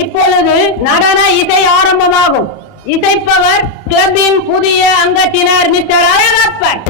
இப்பொழுது நடன இசை ஆரம்பமாகும். இசைப்பவர் கிளப்பின் புதிய அங்கத்தினர் மிஸ்டர் அழகப்பன்.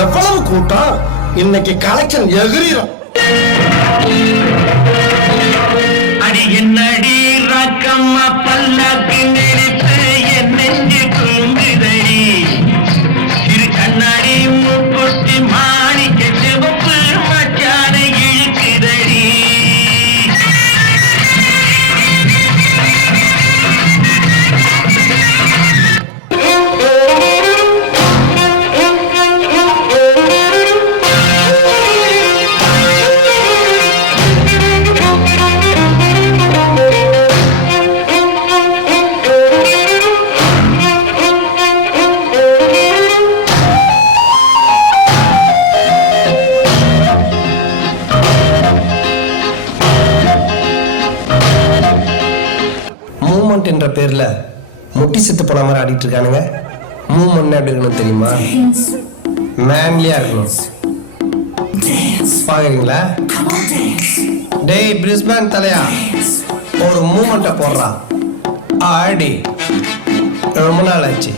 எவ்வளவு கூட்டம் இன்னைக்கு கலெக்ஷன் எகிரிரும். அடி என்னடி ரக்கம்மா பல்லாக்கு நெருப்பு என் நெஞ்சு குங்குதடி திரு கண்ணாடி முப்பொட்டி மாணிக்க சிவப்பு மச்சான இழுக்குதடி. என்ற பேர்ல முட்டி செத்து போன மாதிரி ஆடிட்டு இருக்கானுங்க. மூவ்மெண்ட் எப்படி இருக்கணும் தெரியுமா? மேன்லியா இருக்கணும். பாக்குறீங்களா? டேய் பிரிஸ்பேன் தலையா, ஒரு மூவ்மெண்ட்டை போடுறா. ஆடி ரொம்ப நாள் ஆச்சு.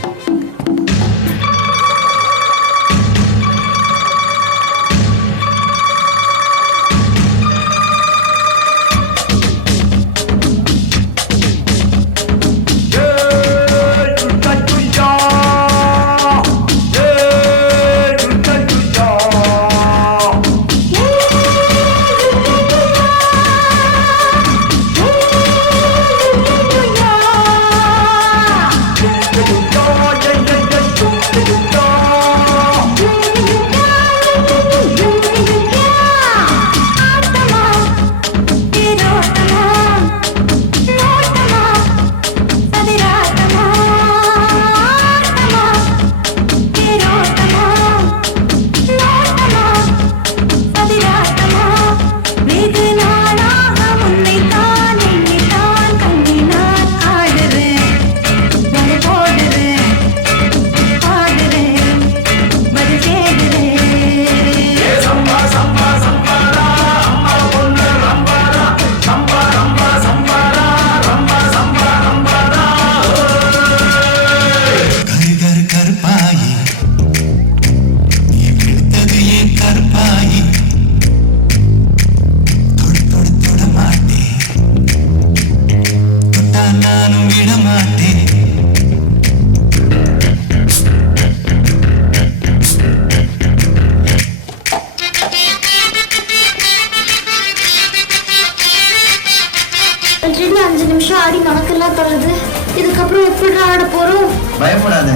Joy. வரும்? பயப்படாத,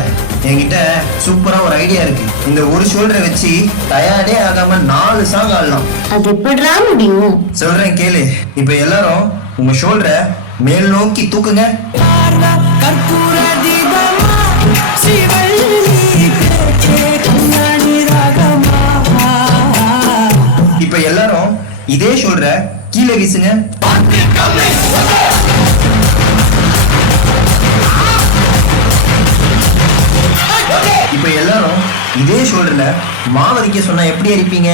என்கிட்ட சூப்பரா ஒரு ஐடியா இருக்கு. இந்த ஒரு ஷோல்டரை வச்சு டயர்டே ஆகாம 4 சாங் ஆடலாம். அது எப்படிடா முடியும்? சொல்றேன் கேளு. இப்ப எல்லாரும் உங்க ஷோல்டரை மேல் நோக்கி தூக்குங்க. இப்ப எல்லாரும் இதே ஷோல்டரை கீழே வீசுங்க. இப்ப எல்லாரும் இதே ஷோல்டர்ல மாவரிக்க சொன்னா எப்படி அடிப்பீங்க?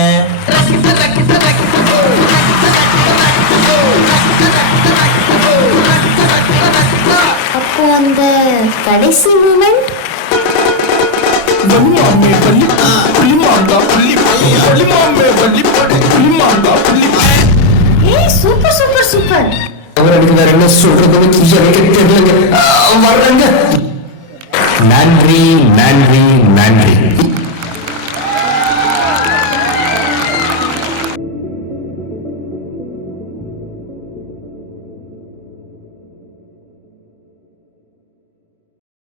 அப்போ அந்த கடைசி மூமெண்ட் சூப்பர் சூப்பர் சூப்பர். அவருக்கு வேற என்ன சொல்றதுன்னு எனக்கு தெரியலங்க. வர்றேங்க. நன்றி நன்றி நன்றி.